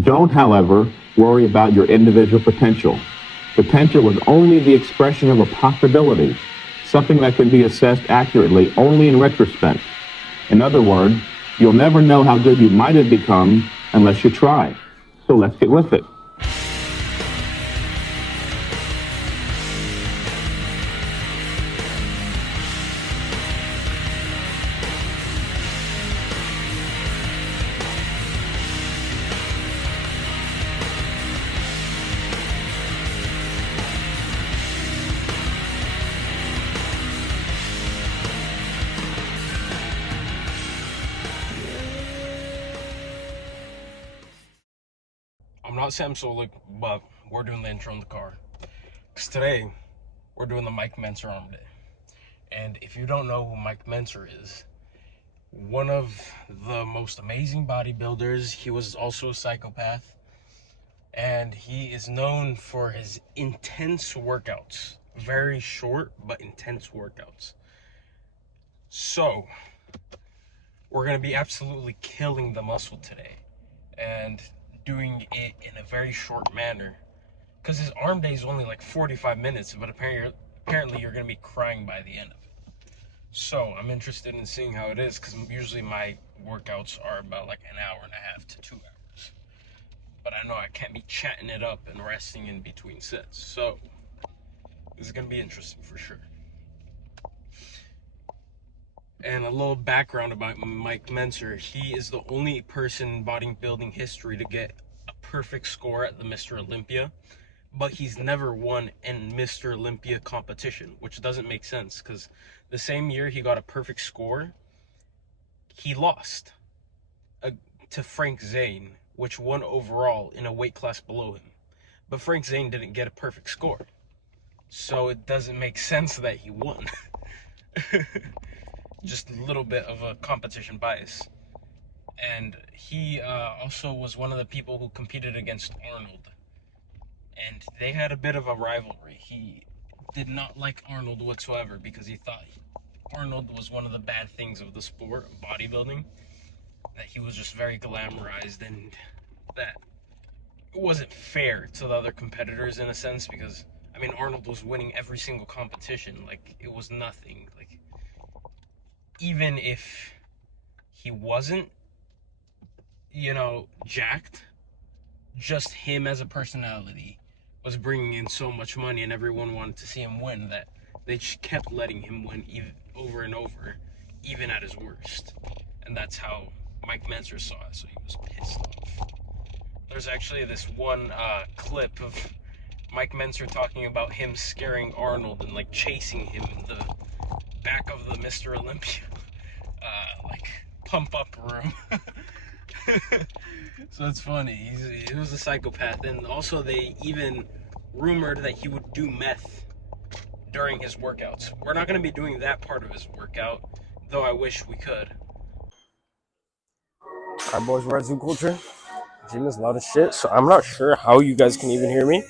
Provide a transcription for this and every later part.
Don't, however, worry about your individual potential. Potential is only the expression of a possibility, something that can be assessed accurately only in retrospect. In other words, you'll never know how good you might have become unless you try. So let's get with it. I'm not Sam Solik, but we're doing the intro in the car. Because today, we're doing the Mike Mentzer arm day. And if you don't know who Mike Mentzer is, one of the most amazing bodybuilders. He was also a psychopath. And he is known for his intense workouts. Very short, but intense workouts. So, we're going to be absolutely killing the muscle today. And doing it in a very short manner. Because his arm day is only like 45 minutes, but apparently you're going to be crying by the end of it. So I'm interested in seeing how it is, because usually my workouts are about like an hour and a half to 2 hours. But I know I can't be chatting it up and resting in between sets. So this is going to be interesting for sure. And a little background about Mike Mentzer. He is the only person in bodybuilding history to get a perfect score at the Mr. Olympia. But he's never won in Mr. Olympia competition, which doesn't make sense, because the same year he got a perfect score, he lost to Frank Zane, which won overall in a weight class below him. But Frank Zane didn't get a perfect score, so it doesn't make sense that he won. Just a little bit of a competition bias. And he also was one of the people who competed against Arnold. And they had a bit of a rivalry. He did not like Arnold whatsoever because he thought Arnold was one of the bad things of the sport of bodybuilding. That he was just very glamorized, and that it wasn't fair to the other competitors in a sense, because, I mean, Arnold was winning every single competition. Like, it was nothing. Like, even if he wasn't, jacked, just him as a personality was bringing in so much money, and everyone wanted to see him win, that they just kept letting him win over and over, even at his worst. And that's how Mike Mentzer saw it, so he was pissed off. There's actually this one clip of Mike Mentzer talking about him scaring Arnold and like chasing him in the back of the Mr. Olympia like pump up room. So it's funny. He was a psychopath. And also they even rumored that he would do meth during his workouts. We're not going to be doing that part of his workout, though I wish we could. Alright, boys, we're at Zoo Culture. Gym is loud as shit, so I'm not sure how you guys can even hear me,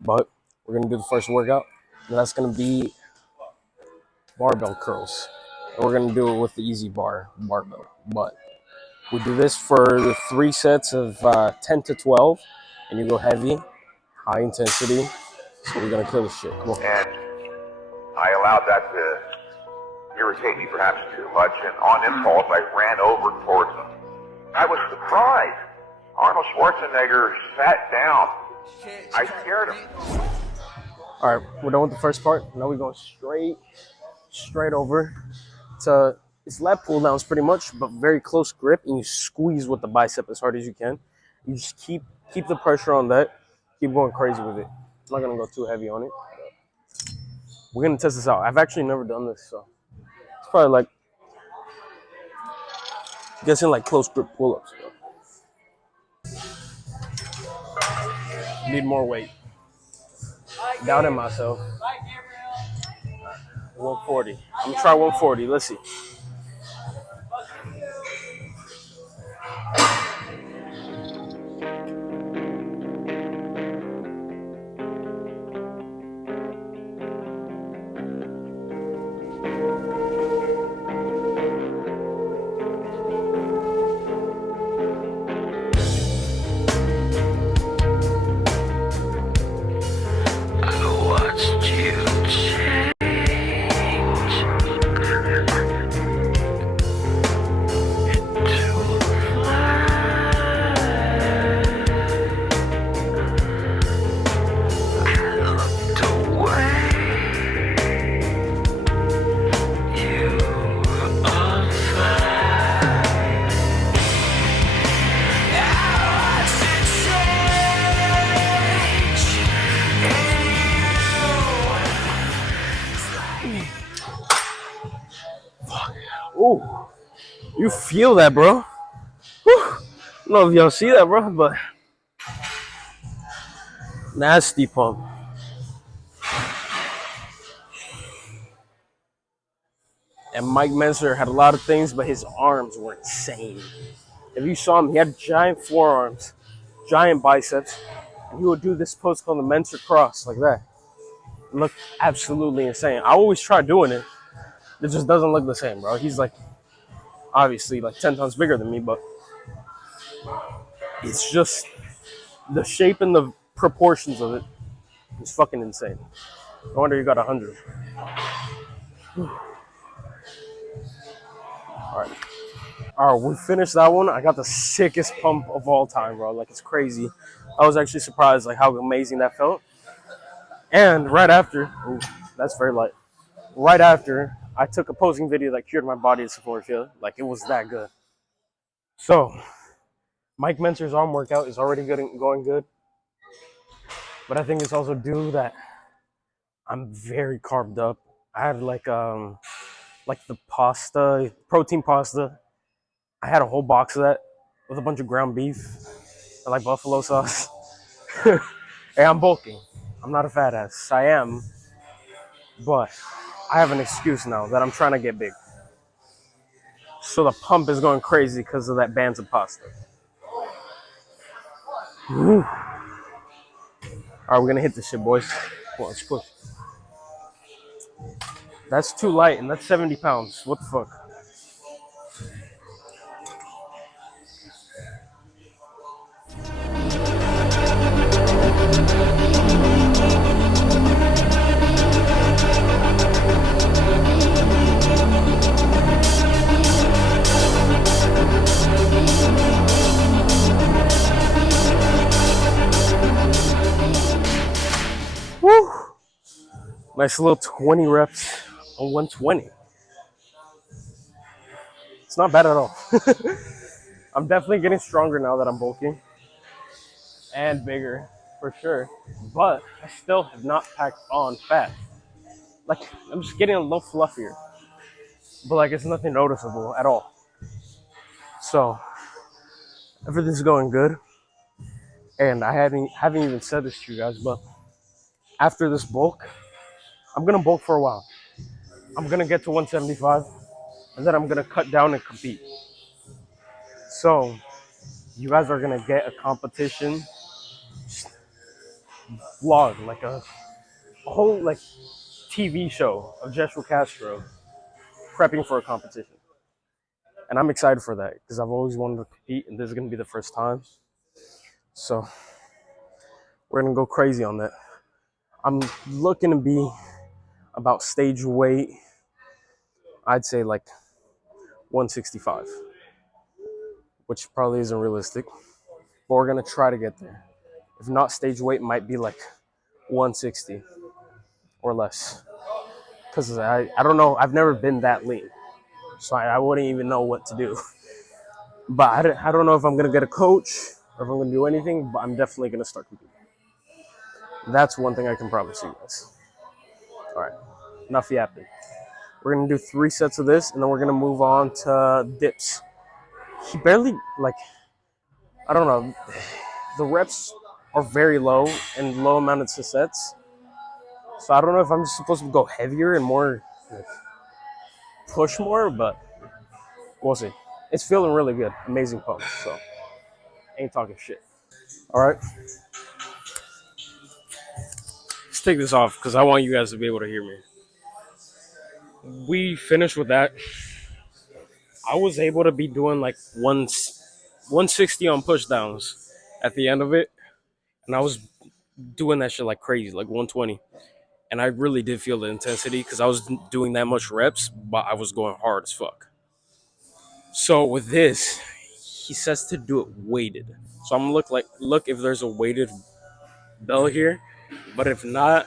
but we're going to do the first workout. And that's going to be barbell curls. And we're going to do it with the easy barbell. But we do this for the 3 sets of 10 to 12, and you go heavy, high intensity. So we're going to kill this shit. Come on. And I allowed that to irritate me perhaps too much, and on impulse I ran over towards him. I was surprised. Arnold Schwarzenegger sat down. I scared him. All right, we're done with the first part. Now we're going straight over to, it's lat pull downs pretty much, but very close grip, and you squeeze with the bicep as hard as you can. You just keep the pressure on that. Keep going crazy with it. I'm not gonna go too heavy on it. We're gonna test this out. I've actually never done this, so it's probably like guessing like close grip pull-ups. Need more weight. Doubting myself. 140. I'm gonna try 140. Let's see. Ooh, you feel that, bro? Whew. I don't know if y'all see that, bro, but nasty pump. And Mike Mentzer had a lot of things, but his arms were insane. If you saw him, he had giant forearms, giant biceps, and he would do this pose called the Mentzer cross, like that. It looked absolutely insane. I always try doing it. It just doesn't look the same, bro. He's like, obviously, like 10 times bigger than me, but it's just the shape and the proportions of it is fucking insane. No wonder you got 100. All right. All right, we finished that one. I got the sickest pump of all time, bro. Like, it's crazy. I was actually surprised, like, how amazing that felt. And right after, ooh, that's very light. Right after, I took a posing video that cured my body dysmorphia. Like, it was that good. So, Mike Mentzer's arm workout is already good and going good. But I think it's also due that I'm very carved up. I had like the pasta, protein pasta. I had a whole box of that with a bunch of ground beef and like buffalo sauce. Hey, I'm bulking. I'm not a fat ass. I am, but I have an excuse now that I'm trying to get big. So the pump is going crazy because of that bands of pasta. Whew. All right, we're gonna hit this shit, boys. Come on, let's push. That's too light, and that's 70 pounds. What the fuck? Woo! Nice little 20 reps on 120. It's not bad at all. I'm definitely getting stronger now that I'm bulking. And bigger, for sure. But I still have not packed on fat. Like, I'm just getting a little fluffier. But, like, it's nothing noticeable at all. So, everything's going good. And I haven't even said this to you guys, but after this bulk, I'm going to bulk for a while. I'm going to get to 175, and then I'm going to cut down and compete. So, you guys are going to get a competition vlog, like a whole like TV show of Joshua Castro prepping for a competition. And I'm excited for that because I've always wanted to compete, and this is going to be the first time. So, we're going to go crazy on that. I'm looking to be about stage weight, I'd say like 165, which probably isn't realistic, but we're gonna try to get there. If not, stage weight might be like 160 or less, because I don't know, I've never been that lean, so I wouldn't even know what to do. But I don't know if I'm gonna get a coach or if I'm gonna do anything, but I'm definitely gonna start competing. That's one thing I can promise you guys. All right, enough yapping. We're gonna do 3 sets of this, and then we're gonna move on to dips. He barely, like, I don't know, the reps are very low and low amount of sets. So I don't know if I'm just supposed to go heavier and more, like, push more, but we'll see. It's feeling really good. Amazing pump, so ain't talking shit. All right. Let's take this off because I want you guys to be able to hear me. We finished with that. I was able to be doing like 160 on push downs at the end of it. And I was doing that shit like crazy, like 120. And I really did feel the intensity because I was doing that much reps, but I was going hard as fuck. So with this, he says to do it weighted. So I'm gonna look if there's a weighted bell here. But if not,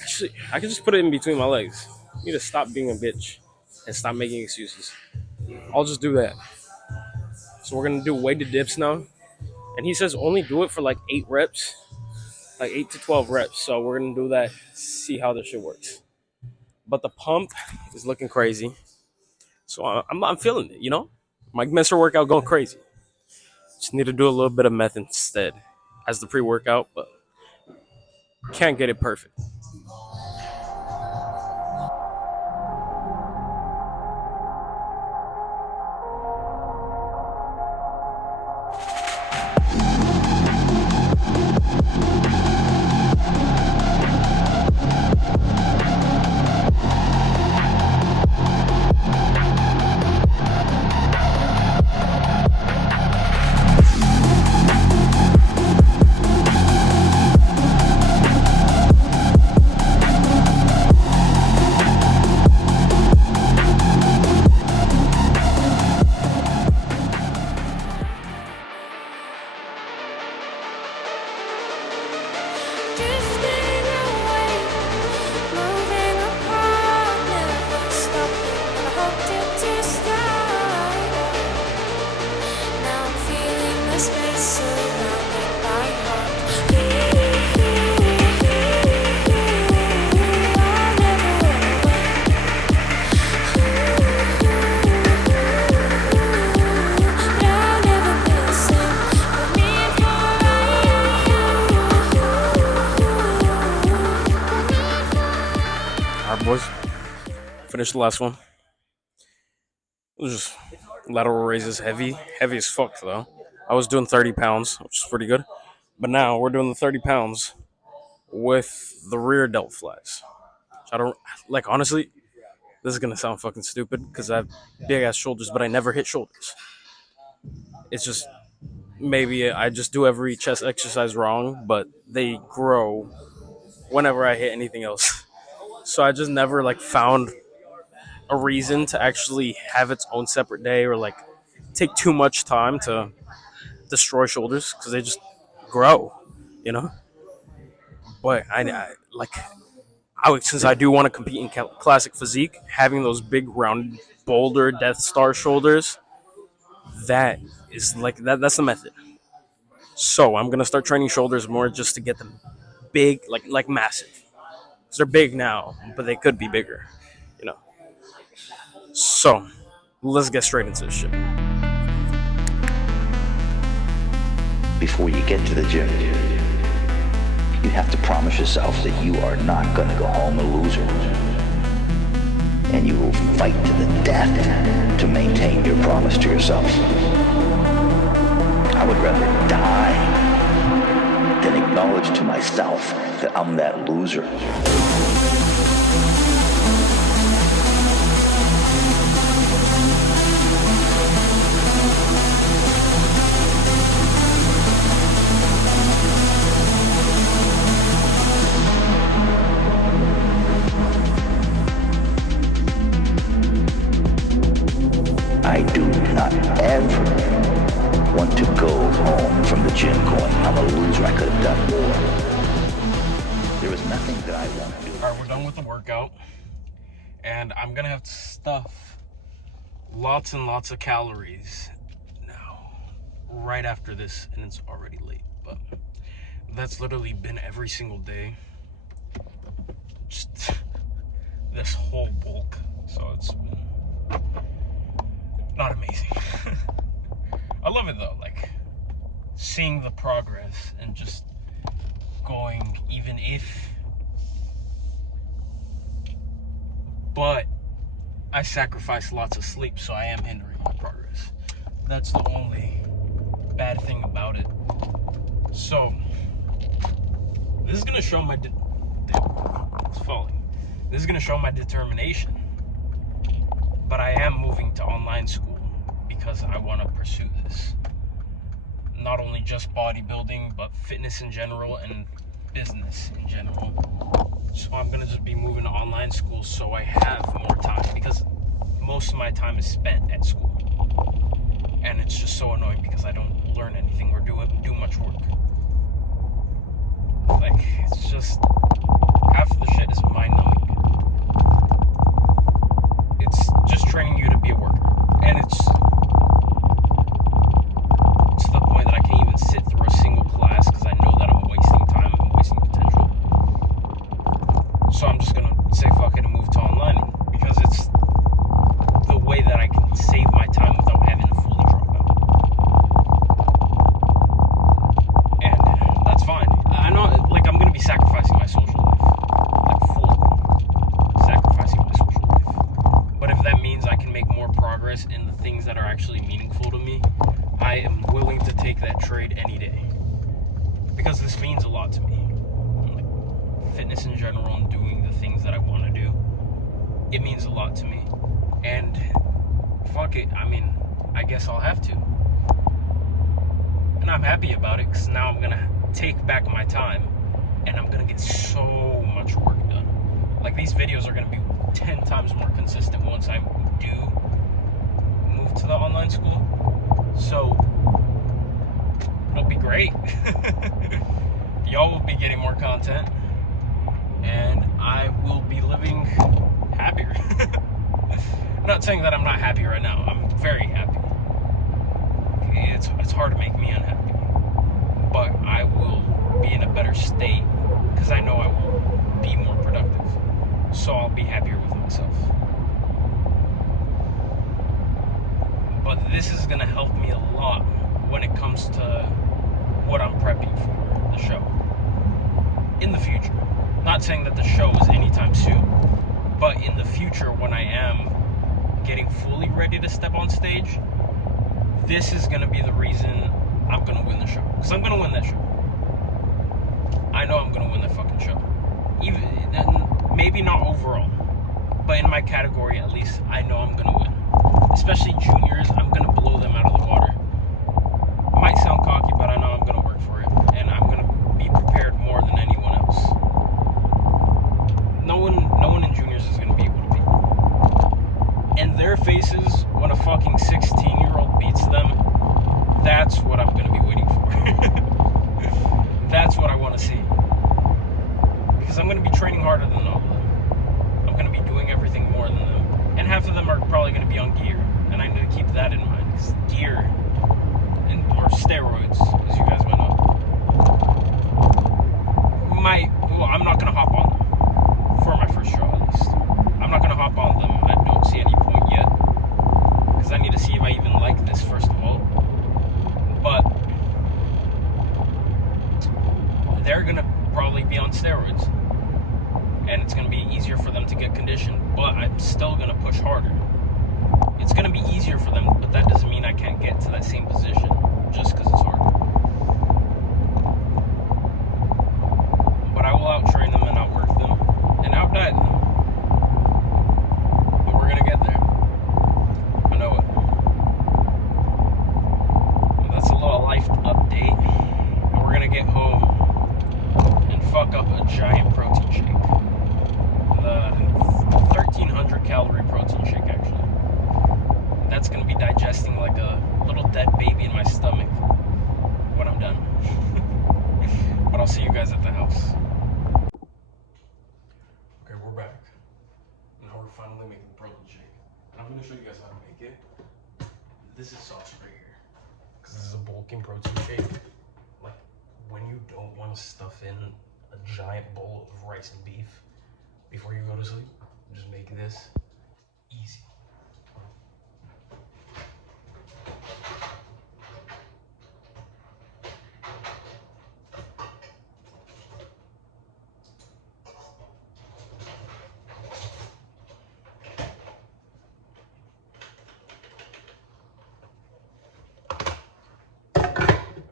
actually, I can just put it in between my legs. You need to stop being a bitch and stop making excuses. I'll just do that. So we're gonna do weighted dips now. And he says only do it for like 8 reps. Like 8 to 12 reps. So we're gonna do that, see how this shit works. But the pump is looking crazy. So I'm feeling it, you know? Mike Mentzer workout going crazy. Just need to do a little bit of meth instead as the pre-workout, but can't get it perfect. Drifting away, moving apart, never stopping. And I hoped it to start. Now I'm feeling the space surrounded by heart. I'll never run away. But I'll never be the same. Put me in Alright, boys. Finish the last one. It was just lateral raises, heavy as fuck though. I was doing 30 pounds, which is pretty good. But now we're doing the 30 pounds with the rear delt flies. I don't like, honestly, this is gonna sound fucking stupid because I have big ass shoulders, but I never hit shoulders. It's just maybe I just do every chest exercise wrong, but they grow whenever I hit anything else. So I just never like found a reason to actually have its own separate day or like take too much time to destroy shoulders because they just grow, you know. But since I do want to compete in classic physique, having those big rounded boulder Death Star shoulders, that is like that's the method. So I'm gonna start training shoulders more just to get them big, like massive. Because they're big now, but they could be bigger, you know. So let's get straight into this shit. Before you get to the gym, you have to promise yourself that you are not going to go home a loser. And you will fight to the death to maintain your promise to yourself. I would rather die than acknowledge to myself that I'm that loser. I do not ever want to go home from the gym going, I'm a loser, I could have done more. There is nothing that I want to do. Alright, we're done with the workout. And I'm gonna have to stuff lots and lots of calories now, right after this, and it's already late. But that's literally been every single day. Just this whole bulk. So it's been not amazing. I love it though, like seeing the progress and just going, even if, but I sacrifice lots of sleep, so I am hindering my progress. That's the only bad thing about it. So this is gonna show my it's falling. This is gonna show my determination. But I am moving to online school because I want to pursue this. Not only just bodybuilding, but fitness in general and business in general. So I'm going to just be moving to online school so I have more time, because most of my time is spent at school. And it's just so annoying because I don't learn anything or do much work. Like, it's just, half of the shit is mind-numbing. It's just training you to be a worker. And it's to the point that I can't even sit through a single class because I know that I'm wasting time and wasting potential. So I'm just gonna say fuck it and move to online because it's the way that I any day. Because this means a lot to me. Like, fitness in general and doing the things that I want to do, it means a lot to me. And fuck it, I mean, I guess I'll have to. And I'm happy about it, because now I'm going to take back my time, and I'm going to get so much work done. Like, these videos are going to be 10 times more consistent once I do move to the online school. So, it'll be great. Y'all will be getting more content, and I will be living happier. I'm not saying that I'm not happy right now. I'm very happy. It's hard to make me unhappy, but I will be in a better state because I know I will be more productive. So I'll be happier with myself. But this is gonna help me a lot when it comes to what I'm prepping for the show in the future. Not saying that the show is anytime soon, but in the future when I am getting fully ready to step on stage, this is gonna be the reason I'm gonna win the show. Because I'm gonna win that show. I know I'm gonna win that fucking show. Even maybe not overall, but in my category at least, I know I'm gonna win. Especially juniors, I'm gonna blow them out of the water. Might sound cocky, but I know I'm gonna work for it, and I'm gonna be prepared more than anyone else. No one in juniors is gonna be able to beat me. And their faces when a fucking 16-year-old beats them, that's what I'm gonna be waiting for. That's what I want to see. Because I'm gonna be training harder than all of them. I'm gonna be doing everything more than them. And half of them are probably gonna be on gear. And I need to keep that in mind. Because gear, or steroids, as you guys might know, I'm not gonna hop on them. For my first show, at least. I'm not gonna hop on them. I don't see any point yet. Because I need to see if I even like this, first of all. But they're gonna probably be on steroids. And it's gonna be easier for them to get conditioned. But I'm still gonna push harder. It's gonna be easier for them, but that doesn't mean I can't get to that same position just because it's hard. But I will out-train them and outwork them and outdiet them. But we're gonna get there. I know it. Well, that's a little life update. And we're gonna get home and fuck up a giant protein shake. The 1,300 calorie protein shake, actually. That's gonna be digesting like a little dead baby in my stomach when I'm done. But I'll see you guys at the house. Okay, we're back. Now we're finally making the protein shake. And I'm gonna show you guys how to make it. This is sauce right here. Because this is a bulking protein shake. Like, when you don't want to stuff in a giant bowl of rice and beef before you go to sleep, just make this easy.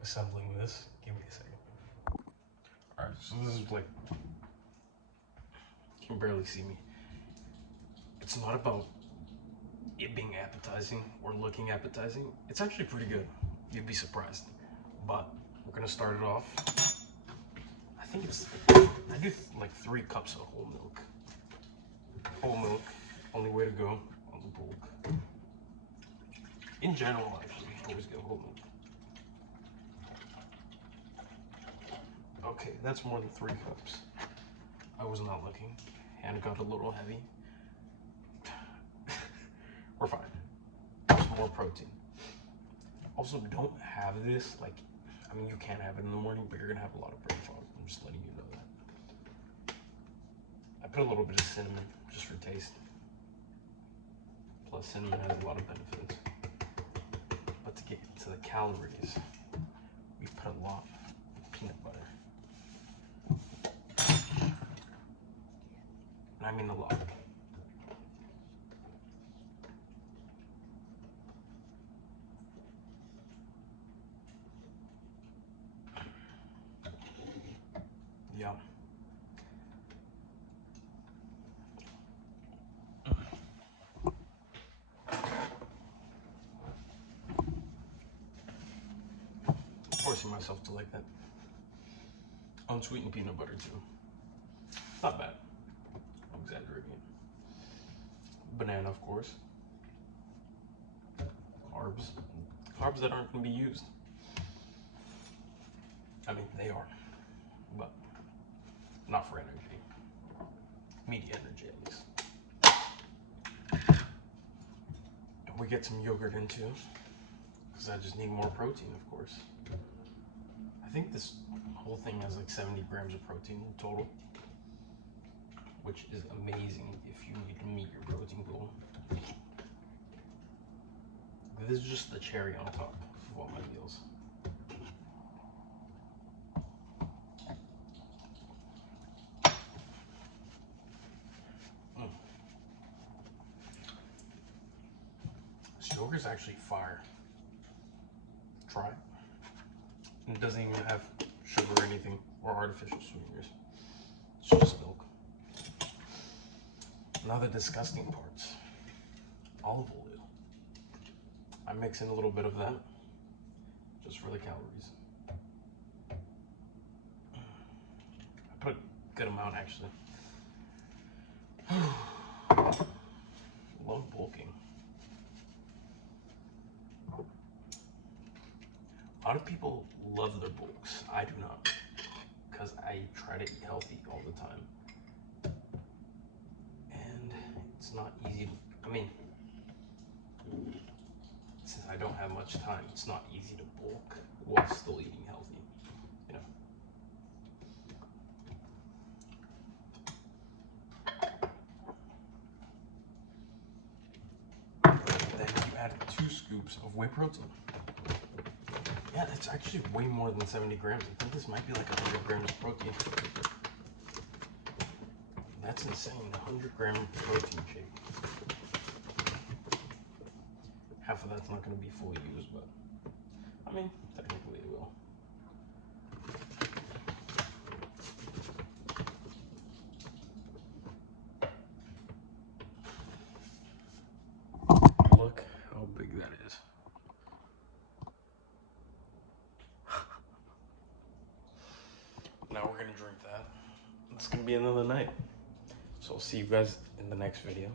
Assembling this. Give me a second. Alright, so this is like, you can barely see me. It's not about it being appetizing or looking appetizing. It's actually pretty good. You'd be surprised. But we're gonna start it off. I do like 3 cups of whole milk. Whole milk, only way to go on the bulk. In general, actually, always get whole milk. Okay, that's more than 3 cups. I was not looking, and it got a little heavy. We're fine. There's more protein. Also, don't have this, like, I mean, you can have it in the morning, but you're gonna have a lot of brain fog. I'm just letting you know that. I put a little bit of cinnamon, just for taste. Plus, cinnamon has a lot of benefits. But to get to the calories, we put a lot of peanut butter. And I mean a lot. Yeah. Forcing myself to like that unsweetened peanut butter too. Not bad. I'm exaggerating it. Banana, of course. Carbs. Carbs that aren't going to be used. I mean, they are, but not for energy. Media energy, at least. And we get some yogurt in too, because I just need more protein, of course. I think this whole thing has like 70 grams of protein in total, which is amazing if you need to meet your protein goal. This is just the cherry on top of all my meals. This yogurt's actually fire. Try it. And it doesn't even have sugar or anything, or artificial sweeteners. It's just milk. Now the disgusting parts. Olive oil. I mix in a little bit of that, just for the calories. I put a good amount, actually. Love bulking. A lot of people love their bulks. I do not, because I try to eat healthy all the time. And it's not easy to, I mean, since I don't have much time, it's not easy to bulk while still eating healthy, you know. Then you add 2 scoops of whey protein. Yeah, that's actually way more than 70 grams. I think this might be like 100 grams of protein. That's insane, 100-gram protein shake. Half of that's not going to be fully used, but I mean, technically it will. Look how big that is. Now we're going to drink that. It's going to be another night. So I'll see you guys in the next video.